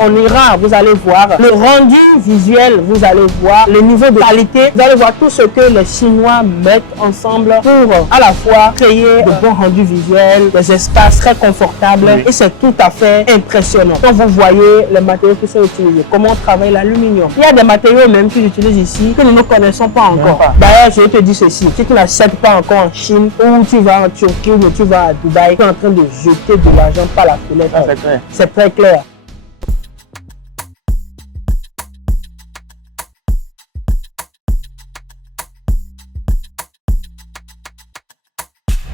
on ira, vous allez voir le rendu visuel, vous allez voir le niveau de qualité, vous allez voir tout ce que les Chinois mettent ensemble pour à la fois créer de bons rendus visuels, des espaces très confortables et c'est tout à fait impressionnant. Quand vous voyez les matériaux qui sont utilisés, comment on travaille l'aluminium. Il y a des matériaux même qu'ils utilisent ici que nous ne connaissons pas encore. D'ailleurs, je vais te dire ceci, si tu n'achètes pas encore en Chine ou tu vas en Turquie ou tu vas à Dubaï, tu es en train de jeter de l'argent par la fenêtre. C'est très clair.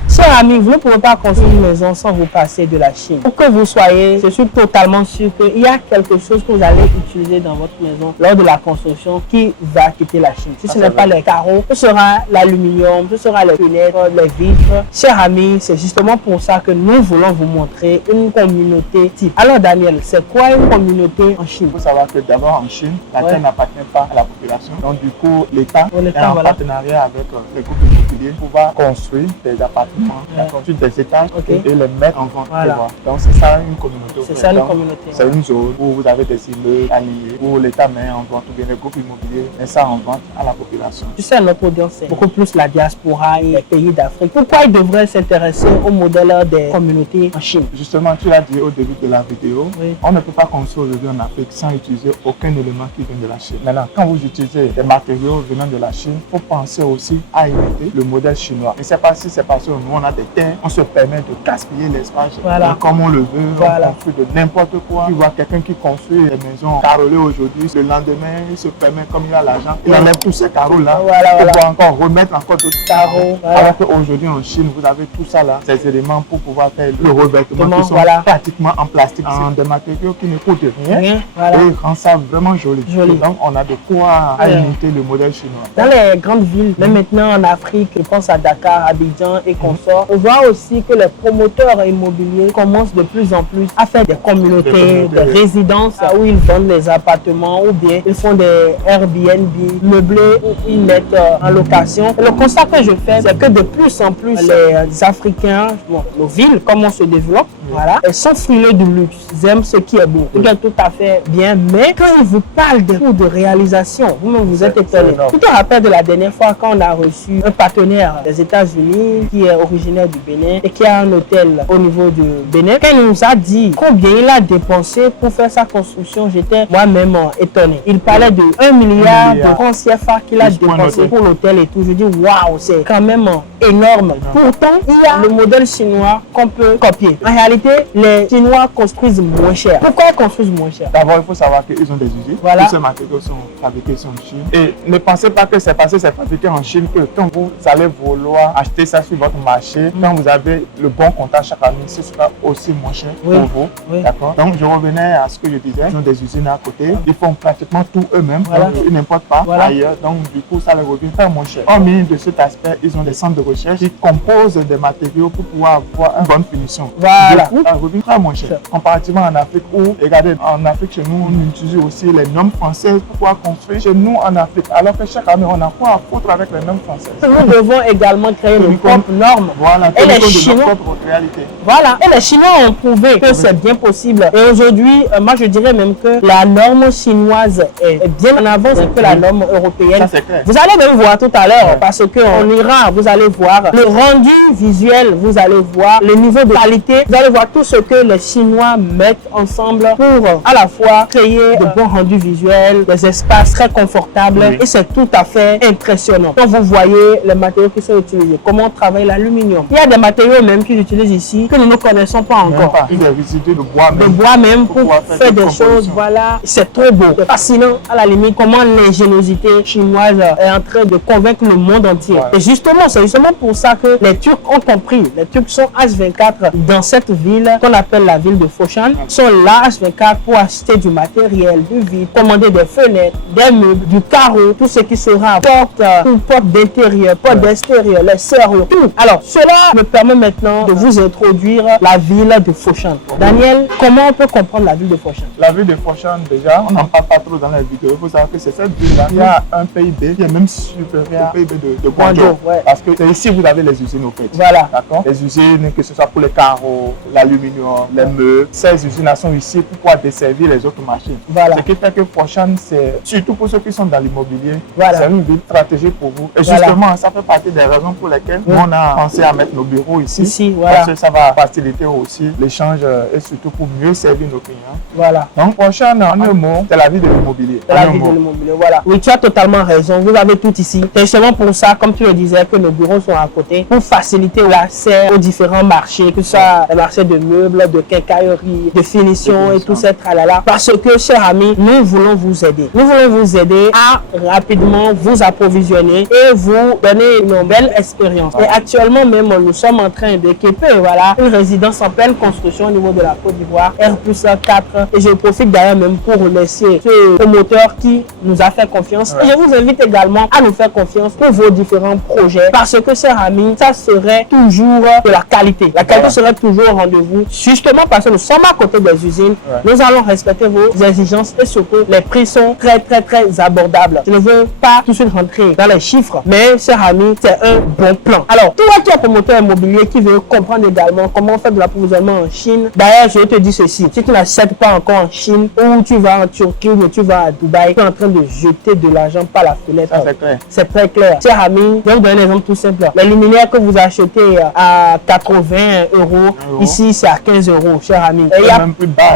Chers amis, vous ne pouvez pas construire une maison sans vous passer de la Chine. Pour que vous soyez, je suis totalement sûr qu'il y a quelque chose que vous allez utiliser dans votre maison lors de la construction qui va quitter la Chine. Si ce n'est pas les carreaux, ce sera l'aluminium, ce sera les fenêtres, les vitres. Chers amis, c'est justement pour ça que nous voulons vous montrer une communauté type. Alors Daniel, c'est quoi une communauté en Chine? Il faut savoir que d'abord en Chine, la terre n'appartient pas à la population. Donc du coup, l'État est en partenariat avec les groupes immobiliers pour pouvoir construire des appartements, construire des étages et les mettre en vente. Donc c'est ça une communauté. C'est ça une communauté. C'est une zone où vous avez des immeubles alliés, où l'État met en vente, ou bien les groupes immobiliers mettent ça en vente à la population. Tu sais, notre audience, c'est beaucoup plus la diaspora et les pays d'Afrique. Pourquoi ils devraient s'intéresser au modèle des communautés en Chine? Justement, tu l'as dit au début de la vidéo, on ne peut pas construire aujourd'hui en Afrique sans utiliser aucun élément qui vient de la Chine. Maintenant, quand vous utilisez des matériaux venant de la Chine, il faut penser aussi à imiter le modèle chinois. Je ne sais pas si c'est parce que nous, on a des terres, on se permet de gaspiller l'espace comme on le veut, on construit de n'importe quoi. Tu vois quelqu'un qui construit des maisons carrelées aujourd'hui, le lendemain, il se permet, comme il a l'argent, il enlève tous ces carreaux-là pour pouvoir encore remettre encore d'autres carreaux. Alors qu'aujourd'hui en Chine, vous avez tout ça là, ces éléments pour pouvoir faire le revêtement qui sont pratiquement en plastique, en des matériaux qui ne coûtent rien et rend ça vraiment joli. Donc on a de quoi imiter le modèle chinois. Dans les grandes villes, même maintenant en Afrique, je pense à Dakar, Abidjan et consorts, on voit aussi que les promoteurs immobiliers commencent de plus en plus à faire des communautés, des résidences où ils vendent des appartements ou bien ils font des Airbnb meublés où ils mettent en location. Et le constat que je fais, c'est que de plus en plus les Africains, nos villes, comme on se développe, elles sont frileux du luxe. Ils aiment ce qui est beau. C'est tout à fait bien, mais quand ils vous parlent des coûts de réalisation, vous-même vous êtes étonné. Tu te rappelles de la dernière fois quand on a reçu un partenaire des États-Unis qui est originaire du Bénin et qui a un hôtel au niveau du Bénin. Quand il nous a dit combien il a dépensé pour faire sa construction, j'étais moi-même étonné. Il parlait de 1 milliard de francs CFA qu'il a dépensé pour l'hôtel et tout. Je dis waouh, c'est quand même énorme. Pourtant, il y a le modèle chinois qu'on peut copier. En réalité, les Chinois construisent moins cher. Pourquoi ils construisent moins cher? D'abord, il faut savoir qu'ils ont des usines. Tous ces matériaux sont fabriqués en Chine. Et ne pensez pas que c'est parce que c'est fabriqué en Chine que quand vous allez vouloir acheter ça sur votre marché, quand vous avez le bon comptage chaque année, ce sera aussi moins cher pour vous. D'accord? Donc, je revenais à ce que je disais. Ils ont des usines à côté. Ils font pratiquement tout eux-mêmes. Ils n'importent pas ailleurs. Donc, du coup, ça leur revient très moins cher. Hormis de cet aspect, ils ont des centres de recherche qui composent des matériaux pour pouvoir avoir une bonne finition. Du coup, ça revient très moins cher. Comparativement en Afrique où, regardez, en Afrique, chez nous, on utilise aussi les normes françaises pour pouvoir construire chez nous en Afrique. Alors que chaque année, on a quoi à foutre avec les normes françaises. Nous devons également créer nos propres normes. Et les Chinois, et les Chinois ont prouvé que c'est bien possible. Et aujourd'hui, moi je dirais même que la norme chinoise est bien en avance que la norme européenne. Ça, c'est clair. Vous allez même voir tout à l'heure parce qu'on ira, vous allez voir le rendu visuel, vous allez voir le niveau de qualité, vous allez voir tout ce que les Chinois mettent ensemble pour à la fois créer de bons rendus visuels, des espaces très confortables et c'est tout à fait impressionnant. Quand vous voyez les matériaux qui sont utilisés, comment on travaille l'aluminium. Il y a des matériaux même qu'ils utilisent ici que nous ne connaissons pas encore. Il y a visité de bois même. De bois même pour faire des choses, voilà. C'est trop beau. C'est fascinant à la limite comment l'ingéniosité chinoise est en train de convaincre le monde entier. Et justement, c'est justement pour ça que les Turcs ont compris. Les Turcs sont H24 dans cette ville qu'on appelle la ville de Foshan. Ils sont là H24 pour acheter du matériel, du vide, commander des fenêtres, des meubles, du carreau, tout ce qui sera porte d'intérieur, porte d'extérieur, les serrures, tout. Alors, cela me permet maintenant de vous introduire la ville de Foshan. Daniel, comment on peut comprendre la ville de Foshan? La ville de Foshan, déjà, on n'en parle pas trop dans la vidéo. Il faut savoir que c'est cette ville-là qui a un PIB qui est même supérieur au PIB de Guangzhou. Parce que c'est ici que vous avez les usines au fait. Voilà. D'accord? Les usines, que ce soit pour les carreaux, l'aluminium, les meubles. Ces usines sont ici pour pouvoir desservir les autres machines. Voilà. Ce qui fait que Foshan, c'est surtout pour ceux qui sont dans l'immobilier, Voilà. c'est une ville stratégique pour vous. Et Voilà. justement, ça fait partie des raisons pour lesquelles nous, on a pensé à mettre nos bureaux ici. Ici, voilà. Parce que ça va faciliter aussi l'échange et surtout pour mieux servir nos clients. Voilà. Donc, Foshan, en un mot, c'est la vie de l'immobilier. C'est la vie de l'immobilier, voilà. Oui, tu as totalement raison. Vous avez tout ici. C'est justement pour ça, comme tu le disais, que nos bureaux sont à côté pour faciliter l'accès aux différents marchés, que ce soit les marchés de meubles, de quincaillerie, de finition et tout ça, tralala. Parce que, chers amis, nous voulons vous aider. Nous voulons vous aider à rapidement vous approvisionner et vous donner une belle expérience. Et actuellement même, nous sommes en train d'équiper, voilà, une résidence en pleine construction au niveau de la Côte d'Ivoire, R+4. Et je profite d'ailleurs même pour remercier ce promoteur qui nous a fait confiance. Et je vous invite également à nous faire confiance pour vos différents projets. Parce que, chers amis, ça serait toujours de la qualité. La qualité serait toujours au rendez-vous. Justement parce que nous sommes à côté des usines, nous allons respecter vos exigences et surtout les prix sont très abordables. Je ne veux pas tout de suite rentrer dans les chiffres, mais chers amis, c'est un bon plan. Alors, toi qui es promoteur immobilier qui veut comprendre également comment faire de l'approvisionnement en Chine, d'ailleurs, je te dis ceci, si tu n'achètes pas encore en Chine ou tu vas en Turquie ou tu vas à Dubaï, tu es en train de jeter de l'argent par la fenêtre. C'est très clair. Chers amis, je vais vous donner un exemple tout simple. Les luminaires que vous achetez à 80 euros, ici c'est à 15 euros, chers amis. Il y a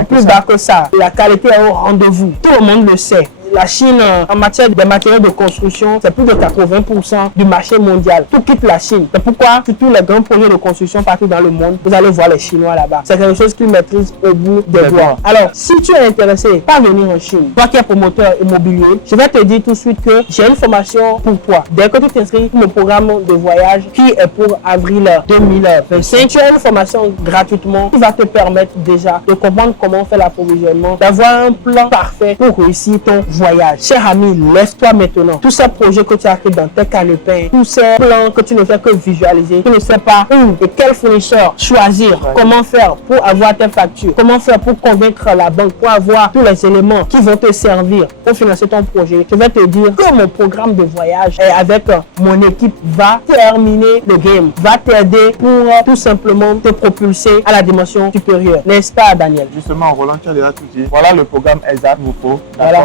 plus bas que ça. La qualité est au rendez-vous. Tout le monde le sait. La Chine, en matière de matériaux de construction, c'est plus de 80% du marché mondial. Tout quitte la Chine. C'est pourquoi, sur tous les grands projets de construction partout dans le monde, vous allez voir les Chinois là-bas. C'est quelque chose qu'ils maîtrisent au bout des doigts. Alors, si tu es intéressé par venir en Chine, toi qui es promoteur immobilier, je vais te dire tout de suite que j'ai une formation pour toi. Dès que tu t'inscris pour mon programme de voyage qui est pour avril 2025, tu as une formation gratuitement qui va te permettre déjà de comprendre comment faire l'approvisionnement, d'avoir un plan parfait pour réussir ton voyage. Cher ami, lève-toi maintenant. Tous ces projets que tu as créés dans tes calepins, tous ces plans que tu ne fais que visualiser, tu ne sais pas où et quel fournisseur choisir, comment faire pour avoir tes factures, comment faire pour convaincre la banque, pour avoir tous les éléments qui vont te servir pour financer ton projet. Je vais te dire que mon programme de voyage avec mon équipe va terminer le game, va t'aider pour tout simplement te propulser à la dimension supérieure. N'est-ce pas, Daniel? Justement, Roland, tu as déjà tout dit. Voilà le programme exact vous faut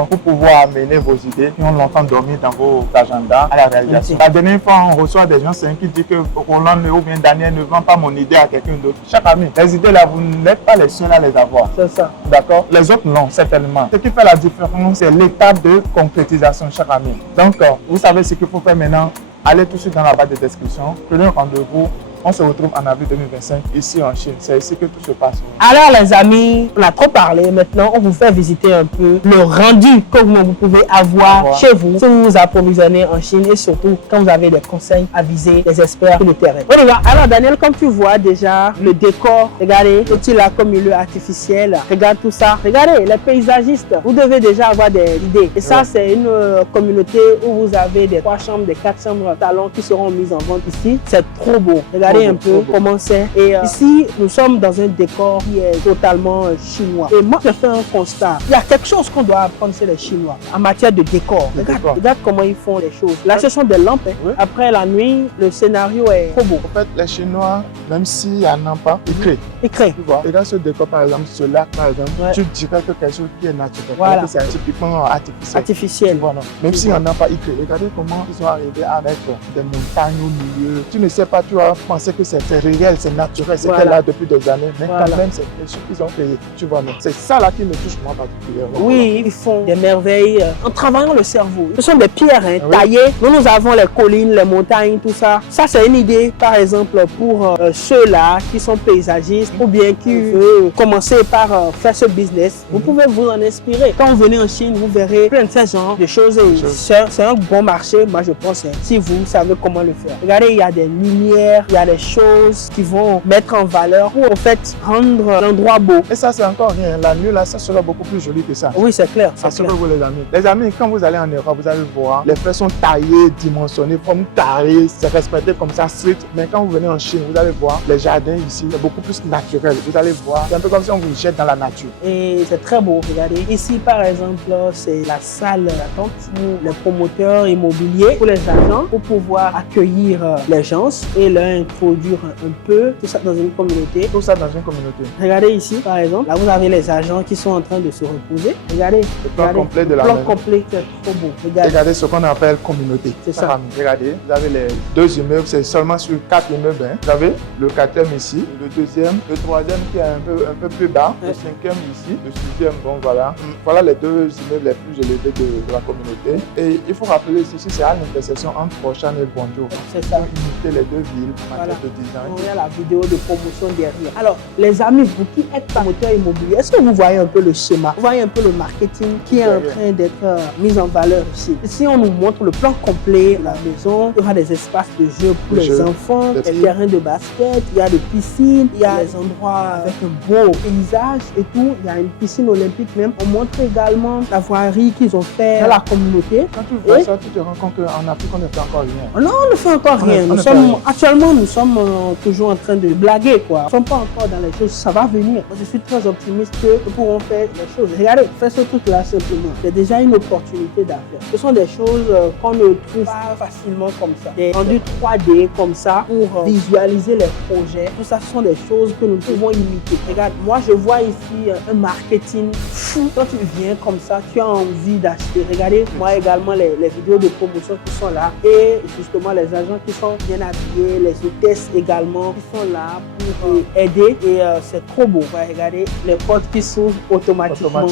pour pouvoir amener vos idées qui ont longtemps dormi dans vos agendas à la réalisation. La dernière fois, on reçoit des gens qui disent que Roland ou bien Daniel ne vend pas mon idée à quelqu'un d'autre. Chaque ami, les idées là, vous n'êtes pas les seuls à les avoir. C'est ça. D'accord? Les autres, non, certainement. Ce qui fait la différence, c'est l'étape de concrétisation, chaque ami. Donc, vous savez ce qu'il faut faire maintenant. Allez tout de suite dans la barre de description. Prenez un rendez-vous. On se retrouve en avril 2025 ici en Chine. C'est ici que tout se passe. Alors les amis, on a trop parlé. Maintenant, on vous fait visiter un peu le rendu que vous pouvez avoir chez vous si vous vous approvisionnez en Chine et surtout quand vous avez des conseils avisés des experts sur le terrain. On y va. Alors Daniel, comme tu vois déjà le décor, regardez, petit lac comme milieu artificiel. Regarde tout ça. Regardez, les paysagistes, vous devez déjà avoir des idées. Et ça, c'est une communauté où vous avez des 3 chambres, des 4 chambres salons qui seront mises en vente ici. C'est trop beau. Regardez un peu comment c'est. Et ici, nous sommes dans un décor qui est totalement chinois. Et moi, je fais un constat. Il y a quelque chose qu'on doit apprendre chez les Chinois en matière de décor. Regarde comment ils font les choses. Là, ce sont des lampes. Après la nuit, le scénario est trop beau. En fait, les Chinois, même s'il n'y en a pas, ils créent. Ils créent. Tu vois, regarde ce décor, par exemple, ce lac, par exemple, tu dirais que quelque chose qui est naturel. Voilà. C'est typiquement artificiel. Artificiel. Voilà. Même s'il n'y en a pas, ils créent. Regardez comment ils sont arrivés à mettre des montagnes au milieu. Tu ne sais pas, tu vas penser que c'est réel, c'est naturel, c'était là depuis des années. Mais quand même, c'est quelque chose qu'ils ont créé. Tu vois, c'est ça là qui me touche moi particulièrement. Oui, ils font des merveilles en travaillant le cerveau. Ce sont des pierres taillées. Nous avons les collines, les montagnes, tout ça. Ça, c'est une idée, par exemple, pour ceux-là qui sont paysagistes ou bien qui veulent commencer par faire ce business. Vous pouvez vous en inspirer. Quand vous venez en Chine, vous verrez plein de ce genre de choses. C'est un bon marché, moi je pense, si vous savez comment le faire. Regardez, il y a des lumières, il y a des choses qui vont mettre en valeur ou en fait rendre l'endroit beau. Et ça, c'est encore rien. La nuit, là, ça sera beaucoup plus joli que ça. Oui, c'est clair. Ça sera vous, les amis. Les amis, quand vous allez en Europe, vous allez voir, les feux sont taillés, dimensionnés, comme carrés, c'est respecté comme ça, strict. Mais quand vous venez en Chine, vous allez voir, les jardins ici, c'est beaucoup plus naturel. Vous allez voir, c'est un peu comme si on vous jette dans la nature. Et c'est très beau, regardez. Ici, par exemple, c'est la salle d'attente où les promoteurs immobiliers, pour les agents, pour pouvoir accueillir les gens et leur introduire un peu tout ça dans une communauté. Tout ça dans une communauté. Regardez ici, par exemple. Là, vous avez les agents qui sont en train de se reposer. Regardez. Le plan complet de la maison. Complet, c'est trop beau. Regardez ce qu'on appelle communauté. C'est ça. Regardez, vous avez les 2 immeubles, c'est seulement sur 4 immeubles. Hein. Vous avez le 4e ici, le 2e, le 3e qui est un peu plus bas, le 5e ici, le 6e, bon voilà. Voilà les 2 immeubles les plus élevés de la communauté. Et il faut rappeler ici, c'est à l'intersection entre Foshan et Bonjour. C'est ça. Uniter les 2 villes en matière de design. Il y a la vidéo de promotion derrière. Alors, les amis, vous qui êtes promoteurs immobiliers, est-ce que vous voyez un peu le schéma? Vous voyez un peu le marketing qui est en train d'être mis en valeur ici. Ici, on nous montre le plan complet de la maison. Il y aura des espaces de jeu pour les enfants, des terrains de basket, il y a des piscines, il y a des endroits avec un beau paysage et tout. Il y a une piscine olympique même. On montre également la voirie qu'ils ont fait dans la communauté. Quand tu vois ça, tu te rends compte qu'en Afrique, on ne fait encore rien. Non, on ne fait encore rien. Actuellement, nous sommes toujours en train de blaguer, quoi. Nous ne sommes pas encore dans les choses. Ça va venir. Moi, je suis très optimiste que nous pourrons faire les choses. Regardez, faites ce truc-là simplement. C'est déjà une opportunité d'affaires. Ce sont des choses qu'on ne trouve pas facilement comme ça. Des rendus 3D comme ça pour visualiser les projets. Tout ça, ce sont des choses que nous pouvons imiter. Regarde, moi, je vois ici un marketing fou. Quand tu viens comme ça, tu as envie d'acheter. Regardez, moi également, les vidéos de promotion qui sont là. Et justement, les agents qui sont bien habillés, les hôtesses également qui sont là pour aider. Et c'est trop beau. Regardez, les portes qui s'ouvrent automatiquement.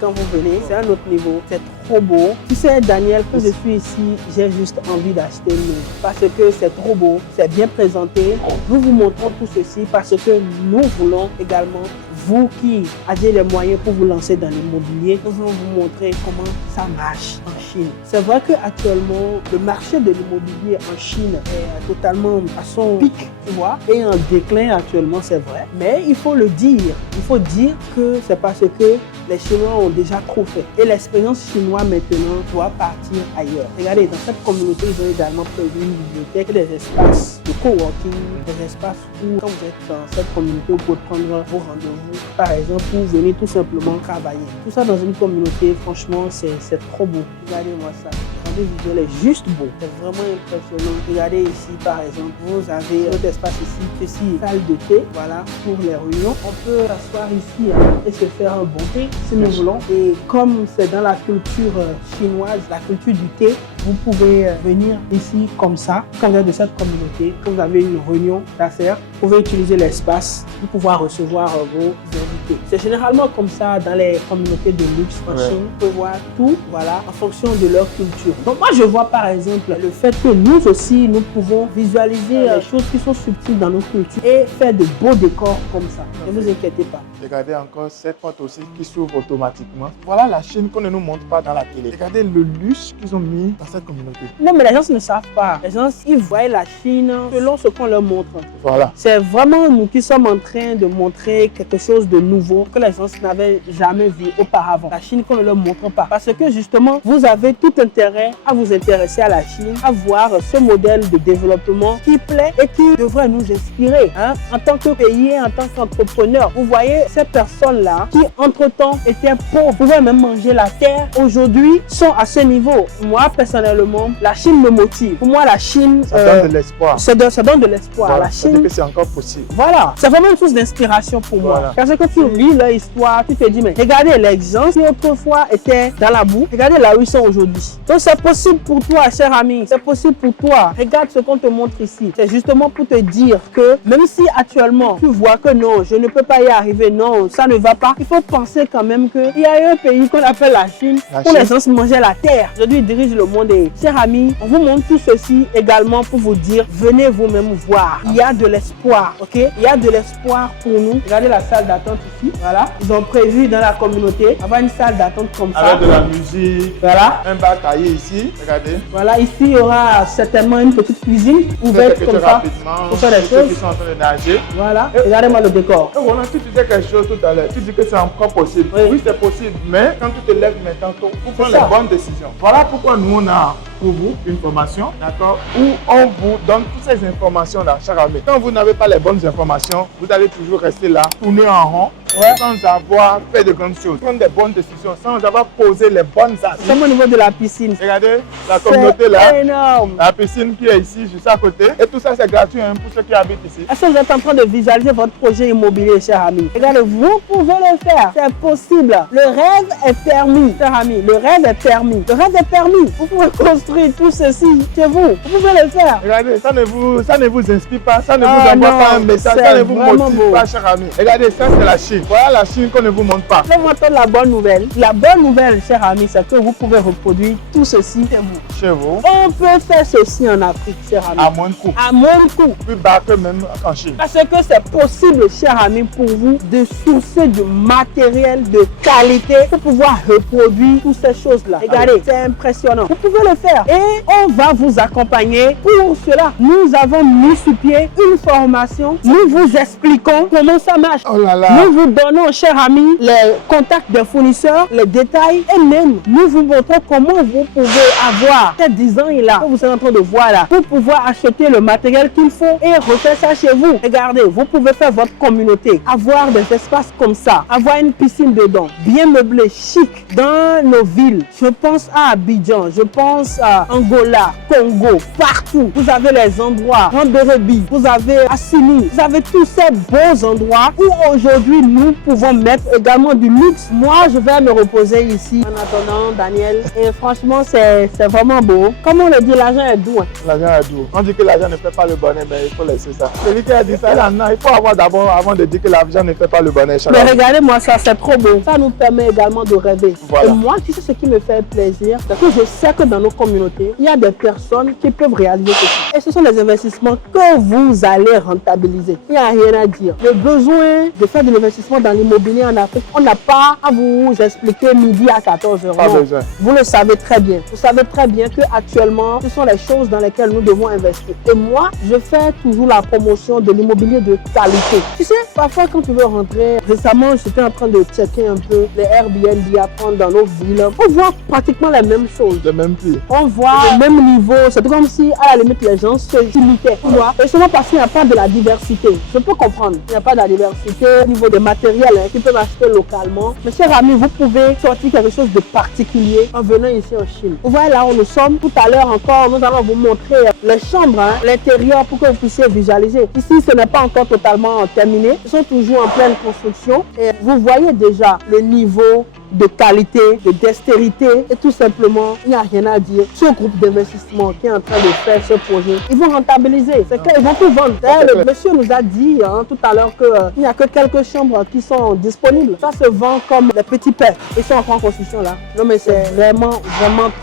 Quand vous venez, c'est un autre niveau. C'est trop beau. Tu sais, Daniel, quand je suis ici, j'ai juste envie d'acheter une maison. Parce que c'est trop beau, c'est bien présenté. Nous vous montrons tout ceci parce que nous voulons également, vous qui avez les moyens pour vous lancer dans l'immobilier, nous voulons vous montrer comment ça marche en Chine. C'est vrai qu'actuellement, le marché de l'immobilier en Chine est totalement à son pic, tu vois, et en déclin actuellement, c'est vrai. Mais il faut le dire, il faut dire que c'est parce que les Chinois ont déjà trop fait. Et l'expérience chinoise maintenant doit partir ailleurs. Regardez, dans cette communauté, ils ont également prévu une bibliothèque, des espaces de coworking, des espaces où, quand vous êtes dans cette communauté, vous pouvez prendre vos rendez-vous, par exemple, pour venir tout simplement travailler. Tout ça dans une communauté, franchement, c'est trop beau. Regardez-moi ça. Le visuel est juste beau, c'est vraiment impressionnant. Regardez ici par exemple, vous avez un autre espace ici, ceci, salle de thé, voilà, pour les réunions. On peut s'asseoir ici et se faire un bon thé si nous voulons. Et comme c'est dans la culture chinoise, la culture du thé, vous pouvez venir ici comme ça, quand vous êtes de cette communauté, quand vous avez une réunion d'affaires, vous pouvez utiliser l'espace pour pouvoir recevoir vos invités. C'est généralement comme ça dans les communautés de luxe en Chine. Vous pouvez voir tout, voilà, en fonction de leur culture. Donc moi je vois par exemple le fait que nous aussi, nous pouvons visualiser les choses qui sont subtiles dans nos cultures et faire de beaux décors comme ça. Ne vous inquiétez pas. Regardez encore cette porte aussi qui s'ouvre automatiquement. Voilà la Chine qu'on ne nous montre pas dans la télé. Regardez le luxe qu'ils ont mis dans cette communauté. Non, mais les gens ne savent pas. Les gens, ils voient la Chine selon ce qu'on leur montre. Voilà. C'est vraiment nous qui sommes en train de montrer quelque chose de nouveau que les gens n'avaient jamais vu auparavant. La Chine qu'on ne leur montre pas. Parce que justement, vous avez tout intérêt à vous intéresser à la Chine, à voir ce modèle de développement qui plaît et qui devrait nous inspirer. Hein? En tant que pays, en tant qu'entrepreneur, vous voyez ces personnes-là qui, entre-temps, étaient pauvres, pouvaient même manger la terre, aujourd'hui sont à ce niveau. Moi, personnellement, la Chine me motive. Pour moi, la Chine... Ça donne de l'espoir. Ça donne de l'espoir. Voilà, la Chine... ça dit que c'est encore possible. Voilà. C'est vraiment une source d'inspiration pour moi. Parce que tu lis leur histoire, tu te dis, mais regardez les gens qui autrefois étaient dans la boue, regardez là où ils sont aujourd'hui. Donc, c'est possible pour toi, cher ami. C'est possible pour toi. Regarde ce qu'on te montre ici. C'est justement pour te dire que même si actuellement, tu vois que non, je ne peux pas y arriver, non, ça ne va pas, il faut penser quand même qu'il y a un pays qu'on appelle la Chine où les gens se mangeaient la terre. Aujourd'hui, ils dirigent le monde. Et, chers amis, on vous montre tout ceci également pour vous dire, venez vous-même voir. Il y a de l'espoir, ok? Il y a de l'espoir pour nous. Regardez la salle d'attente ici. Voilà. Ils ont prévu dans la communauté avoir une salle d'attente comme ça. Avec de la musique. Voilà. Un bar taillé ici. Regardez. Voilà. Ici, il y aura certainement une petite cuisine ouverte comme ça. Pour faire des choses. Qui sont en train de nager. Voilà. Regardez-moi le décor. Et voilà, tu disais quelque chose tout à l'heure. Tu dis que c'est encore possible. Oui, c'est possible. Mais quand tu te lèves maintenant, il faut prendre les bonnes décisions. Voilà pourquoi nous, on a pour vous une formation, d'accord, où on vous donne toutes ces informations-là, cher ami. Quand vous n'avez pas les bonnes informations, vous allez toujours rester là, tourner en rond. sans avoir fait de grandes choses, prendre des bonnes décisions, sans avoir posé les bonnes actes. Comme au niveau de la piscine. Regardez la communauté là, C'est énorme. la piscine qui est ici, juste à côté. Et tout ça, c'est gratuit hein, pour ceux qui habitent ici. Est-ce que vous êtes en train de visualiser votre projet immobilier, cher ami? Regardez, vous pouvez le faire. C'est possible. Le rêve est permis, cher ami. Le rêve est permis. Le rêve est permis. Vous pouvez construire tout ceci chez vous. Vous pouvez le faire. Regardez, ça ne vous inspire pas, ça ne vous envoie pas un message, ça ne vous motive pas, cher ami. Regardez, ça c'est la Chine. Voilà la Chine qu'on ne vous montre pas. Je vais vous montrer la bonne nouvelle. La bonne nouvelle, cher ami, c'est que vous pouvez reproduire tout ceci chez vous. Chez vous. On peut faire ceci en Afrique, cher ami. À moins de coût. À moins de coût. Plus bas que même en Chine. Parce que c'est possible, cher ami, pour vous de sourcer du matériel de qualité pour pouvoir reproduire toutes ces choses-là. Regardez, c'est impressionnant. Vous pouvez le faire. Et on va vous accompagner pour cela. Nous avons mis sur pied une formation. Nous vous expliquons comment ça marche. Oh là là. Nous vous donnons, cher ami, les contacts des fournisseurs, les détails et même nous vous montrons comment vous pouvez avoir ces designs-là que vous êtes en train de voir là pour pouvoir acheter le matériel qu'il faut et refaire ça chez vous. Regardez, vous pouvez faire votre communauté, avoir des espaces comme ça, avoir une piscine dedans, bien meublé, chic dans nos villes. Je pense à Abidjan, je pense à Angola, Congo, partout. Vous avez les endroits, Rambérebi, vous avez Assini, vous avez tous ces beaux endroits où aujourd'hui nous pouvons mettre également du luxe. Moi, je vais me reposer ici en attendant Daniel et franchement, c'est vraiment beau. Comme on le dit, l'argent est doux. Hein. L'argent est doux. On dit que l'argent ne fait pas le bonheur, mais il faut laisser ça. Celui qui a dit ça, là, non, il faut avoir d'abord, avant de dire que l'argent ne fait pas le bonheur. Mais regardez-moi ça, c'est trop beau. Ça nous permet également de rêver. Voilà. Et moi, tu sais ce qui me fait plaisir, c'est que je sais que dans nos communautés, il y a des personnes qui peuvent réaliser ceci. Et ce sont les investissements que vous allez rentabiliser. Il n'y a rien à dire. Le besoin de faire de l'investissement dans l'immobilier en Afrique, on n'a pas à vous expliquer midi à 14h. Pas besoin. Vous le savez très bien. Vous savez très bien qu'actuellement, ce sont les choses dans lesquelles nous devons investir. Et moi, je fais toujours la promotion de l'immobilier de qualité. Tu sais, parfois quand tu veux rentrer, récemment, j'étais en train de checker un peu les Airbnb à prendre dans nos villes. On voit pratiquement la même chose. Le même prix. On voit le même niveau. C'est comme si, à la limite, les gens se limitaient. Tu vois? Et seulement parce qu'il n'y a pas de la diversité. Je peux comprendre. Il n'y a pas de la diversité au niveau des matériels hein, qu'ils peuvent acheter localement. Mais chers amis, vous pouvez sortir quelque chose de particulier en venant ici en Chine. Vous voyez là où nous sommes. Tout à l'heure encore, nous allons vous montrer les chambres, hein, l'intérieur pour que vous puissiez visualiser. Ici, ce n'est pas encore totalement terminé. Ils sont toujours en pleine construction. Et vous voyez déjà le niveau de qualité, de dextérité et tout simplement, il n'y a rien à dire. Ce groupe d'investissement qui est en train de faire ce projet, ils vont rentabiliser. C'est clair, ils vont tout vendre. Le monsieur nous a dit hein, tout à l'heure qu'il n'y a que quelques chambres qui sont disponibles. Ça se vend comme des petits pains. Ils sont en construction là. Non mais c'est vraiment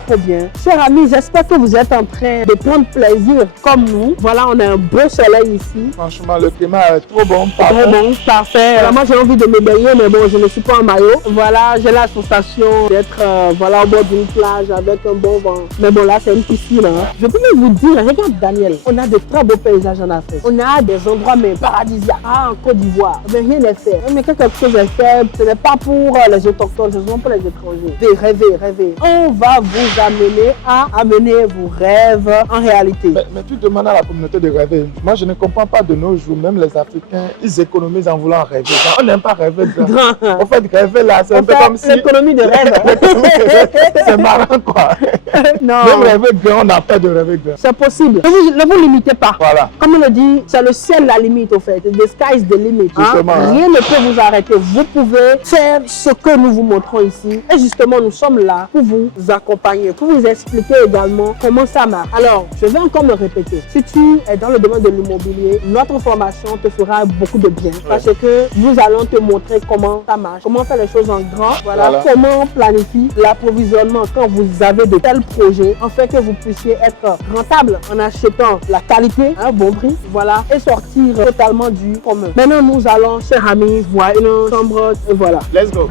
trop bien. Chers amis, j'espère que vous êtes en train de prendre plaisir comme nous. Voilà, on a un beau soleil ici. Franchement, le climat est trop bon. Très bon, parfait. Moi j'ai envie de me baigner, mais bon, je ne suis pas en maillot. Voilà, j'ai la sensation d'être voilà, au bord d'une plage avec un bon vent. Mais bon, là, c'est une piscine. Hein. Je peux même vous dire, regarde Daniel, on a de très beaux paysages en Afrique. On a des endroits mais paradisiaques. Ah, en Côte d'Ivoire, mais rien n'est fait. Mais quand quelque chose est fait, ce n'est pas pour les autochtones, ce sont pour les étrangers. Rêvez, rêvez. On va vous amener à amener vos rêves en réalité. Mais tu demandes à la communauté de rêver. Moi, je ne comprends pas de nos jours, même les Africains, ils économisent en voulant rêver. On n'aime pas rêver grand. En fait, rêver là, c'est un peu comme si... L'économie de rêve. C'est marrant quoi. Non. Même rêver grand, on n'a pas de rêver grand. C'est possible. Ne vous limitez pas. Voilà. Comme on le dit, c'est le ciel la limite au fait. The sky is the limit. Justement, hein? Rien ne peut vous arrêter. Vous pouvez faire ce que nous vous montrons ici. Et justement, nous sommes là pour vous accompagner, pour vous expliquer également comment ça marche. Alors, je vais encore me répéter. Si tu es dans le domaine de l'immobilier, notre formation te fera beaucoup de bien. Parce que nous allons te montrer comment ça marche, comment faire les choses en grand. Voilà. Comment on planifie l'approvisionnement quand vous avez de tels projets, en fait que vous puissiez être rentable en achetant la qualité à un bon prix, voilà, et sortir totalement du commun. Maintenant, nous allons, chers amis, voir une chambre et voilà. Let's go.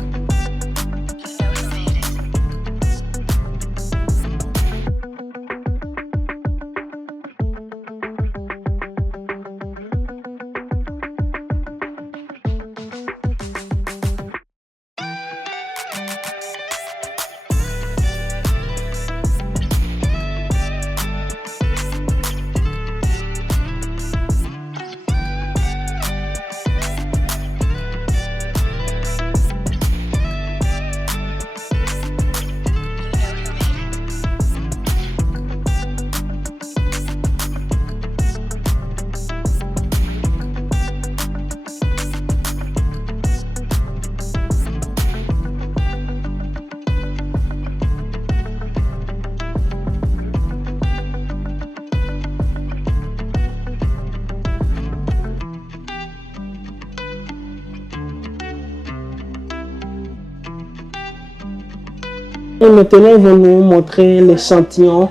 Et maintenant, ils vont nous montrer l'échantillon.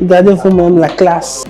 Regardez vous-même la classe.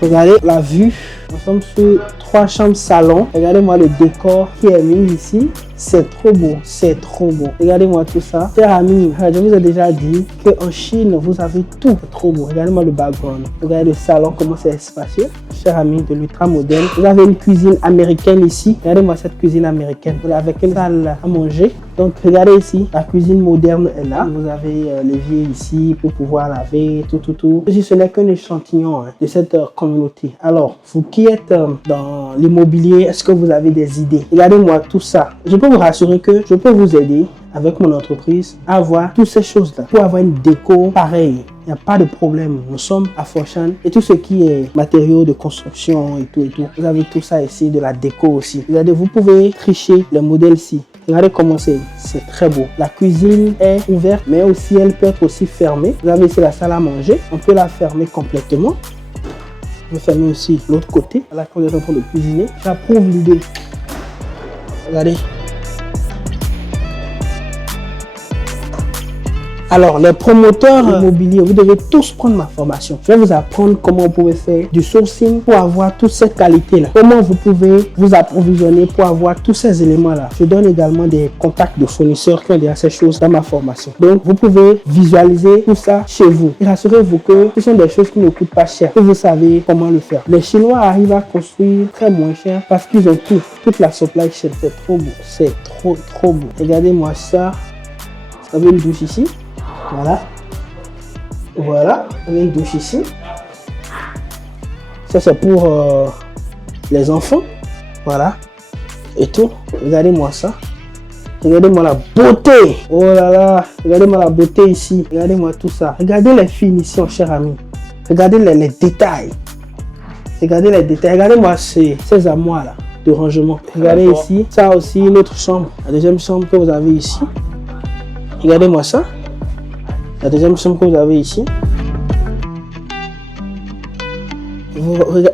Regardez la vue. Nous sommes sur 3 chambres salon. Regardez-moi le décor qui est mis ici. C'est trop beau, c'est trop beau. Regardez-moi tout ça. Chers amis, je vous ai déjà dit qu'en Chine, vous avez tout. C'est trop beau. Regardez-moi le background. Regardez le salon, comment c'est spacieux. Chers amis, de l'ultra moderne. Vous avez une cuisine américaine ici. Regardez-moi cette cuisine américaine. Vous avez une salle à manger. Donc, regardez ici, la cuisine moderne est là. Vous avez l'évier ici pour pouvoir laver, tout. Ceci, ce n'est qu'un échantillon de cette communauté. Alors, vous qui êtes dans l'immobilier, est-ce que vous avez des idées? Regardez-moi tout ça. Je peux vous rassurer que je peux vous aider avec mon entreprise à avoir toutes ces choses-là pour avoir une déco pareille. Il n'y a pas de problème. Nous sommes à Foshan et tout ce qui est matériaux de construction et tout. Vous avez tout ça ici, de la déco aussi. Regardez, vous pouvez tricher les modèles ici. Regardez comment c'est très beau. La cuisine est ouverte, mais aussi elle peut être aussi fermée. Vous avez ici la salle à manger. On peut la fermer complètement. On peut fermer aussi l'autre côté. Là, quand vous êtes en train de cuisiner, j'approuve l'idée. Regardez. Alors, les promoteurs immobiliers, vous devez tous prendre ma formation. Je vais vous apprendre comment vous pouvez faire du sourcing pour avoir toutes ces qualités-là. Comment vous pouvez vous approvisionner pour avoir tous ces éléments-là. Je donne également des contacts de fournisseurs qui ont déjà ces choses dans ma formation. Donc, vous pouvez visualiser tout ça chez vous. Et rassurez-vous que ce sont des choses qui ne coûtent pas cher. Que vous savez comment le faire. Les Chinois arrivent à construire très moins cher parce qu'ils ont tout. Toute la supply chain. C'est trop beau. C'est trop beau. Regardez-moi ça. Vous avez une douche ici. Voilà, on a une douche ici. Ça c'est pour les enfants. Voilà. Et tout. Regardez-moi ça. Regardez-moi la beauté. Oh là là. Regardez-moi la beauté ici. Regardez-moi tout ça. Regardez les finitions, chers amis. Regardez les détails. Regardez les détails. Regardez-moi ces armoires là de rangement. Regardez ici. Ça aussi, une autre chambre. La deuxième chambre que vous avez ici. Regardez-moi ça. La deuxième chambre que vous avez ici.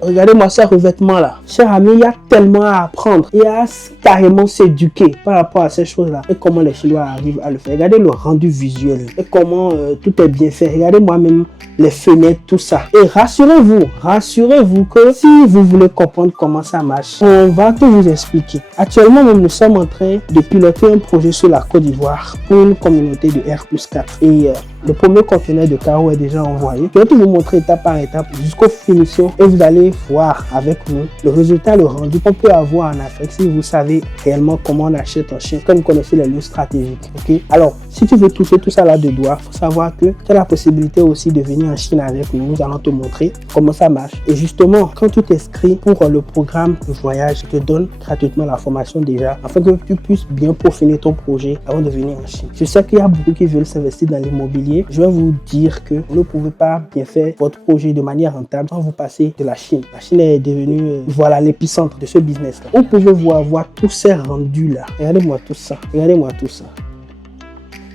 Regardez-moi ce revêtement là. Chers amis, il y a tellement à apprendre. Il y a carrément s'éduquer par rapport à ces choses là. Et comment les Chinois arrivent à le faire. Regardez le rendu visuel. Et comment tout est bien fait. Regardez moi-même les fenêtres, tout ça. Et rassurez-vous que si vous voulez comprendre comment ça marche, on va tout vous expliquer. Actuellement, même nous sommes en train de piloter un projet sur la Côte d'Ivoire pour une communauté de R+4. Et le premier conteneur de carreaux est déjà envoyé. Je vais tout vous montrer étape par étape jusqu'aux finitions et vous allez voir avec nous le résultat, le rendu qu'on peut avoir en Afrique si vous savez réellement comment on achète en Chine, comme vous connaissez les lieux stratégiques. Ok? Alors, si tu veux toucher tout ça là de doigts, il faut savoir que tu as la possibilité aussi de venir en Chine avec nous. Nous allons te montrer comment ça marche. Et justement, quand tu t'inscris pour le programme de voyage, je te donne gratuitement la formation déjà afin que tu puisses bien peaufiner ton projet avant de venir en Chine. Je sais qu'il y a beaucoup qui veulent s'investir dans l'immobilier. Je vais vous dire que vous ne pouvez pas bien faire votre projet de manière rentable sans vous passer de la Chine. La Chine est devenue voilà l'épicentre de ce business là. Où pouvez-vous avoir tous ces rendus là? Regardez-moi tout ça. Regardez-moi tout ça.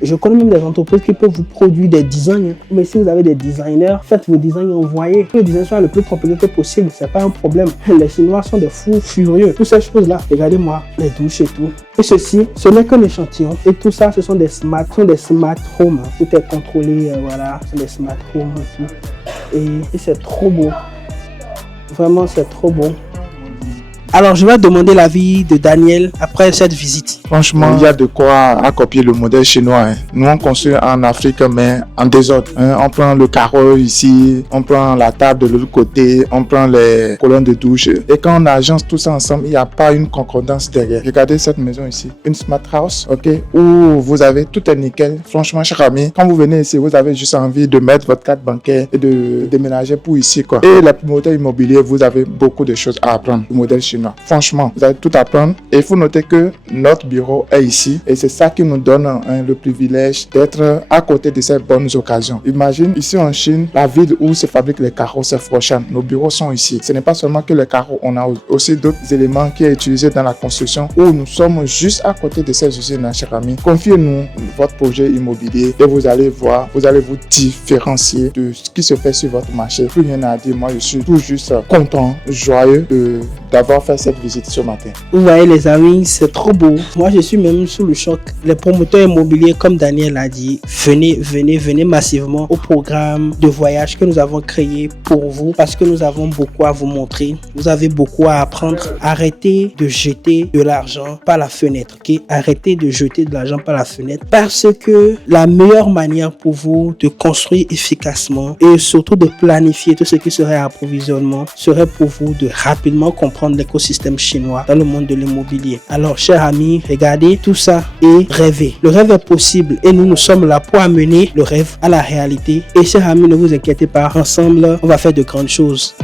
Je connais même des entreprises qui peuvent vous produire des designs. Mais si vous avez des designers, faites vos designs et envoyez. Que le design soit le plus compliqué que possible, c'est pas un problème. Les Chinois sont des fous furieux. Toutes ces choses-là, regardez-moi, les douches et tout. Et ceci, ce n'est qu'un échantillon. Et tout ça, ce sont des smart homes. Tout est contrôlé, voilà. Ce sont des smart homes et tout. Et c'est trop beau. Vraiment, c'est trop beau. Alors, je vais demander l'avis de Daniel après cette visite. Franchement, il y a de quoi à copier le modèle chinois. Nous, on construit en Afrique, mais en désordre. On prend le carreau ici, on prend la table de l'autre côté, on prend les colonnes de douche. Et quand on agence tout ça ensemble, il n'y a pas une concordance derrière. Regardez cette maison ici, une smart house, ok, où vous avez tout est nickel. Franchement, cher ami, quand vous venez ici, vous avez juste envie de mettre votre carte bancaire et de déménager pour ici, quoi. Et la promoteurs immobiliers, vous avez beaucoup de choses à apprendre. Le modèle chinois. chinois. Franchement, vous allez tout apprendre. Et il faut noter que notre bureau est ici et c'est ça qui nous donne le privilège d'être à côté de ces bonnes occasions. Imagine ici en Chine, la ville où se fabriquent les carreaux, c'est Foshan. Nos bureaux sont ici. Ce n'est pas seulement que les carreaux, on a aussi d'autres éléments qui sont utilisés dans la construction où nous sommes juste à côté de ces usines, chers amis. Confiez-nous votre projet immobilier et vous allez voir, vous allez vous différencier de ce qui se fait sur votre marché. Plus rien à dire. Moi, je suis tout juste content, joyeux d'avoir fait cette visite ce matin. Vous voyez les amis, c'est trop beau. Moi, je suis même sous le choc. Les promoteurs immobiliers, comme Daniel a dit, venez massivement au programme de voyage que nous avons créé pour vous parce que nous avons beaucoup à vous montrer. Vous avez beaucoup à apprendre. Arrêtez de jeter de l'argent par la fenêtre. Okay? Arrêtez de jeter de l'argent par la fenêtre parce que la meilleure manière pour vous de construire efficacement et surtout de planifier tout ce qui serait approvisionnement serait pour vous de rapidement comprendre l'écosystème chinois dans le monde de l'immobilier. Alors, chers amis, regardez tout ça et rêvez. Le rêve est possible et nous sommes là pour amener le rêve à la réalité. Et chers amis, ne vous inquiétez pas, ensemble, on va faire de grandes choses.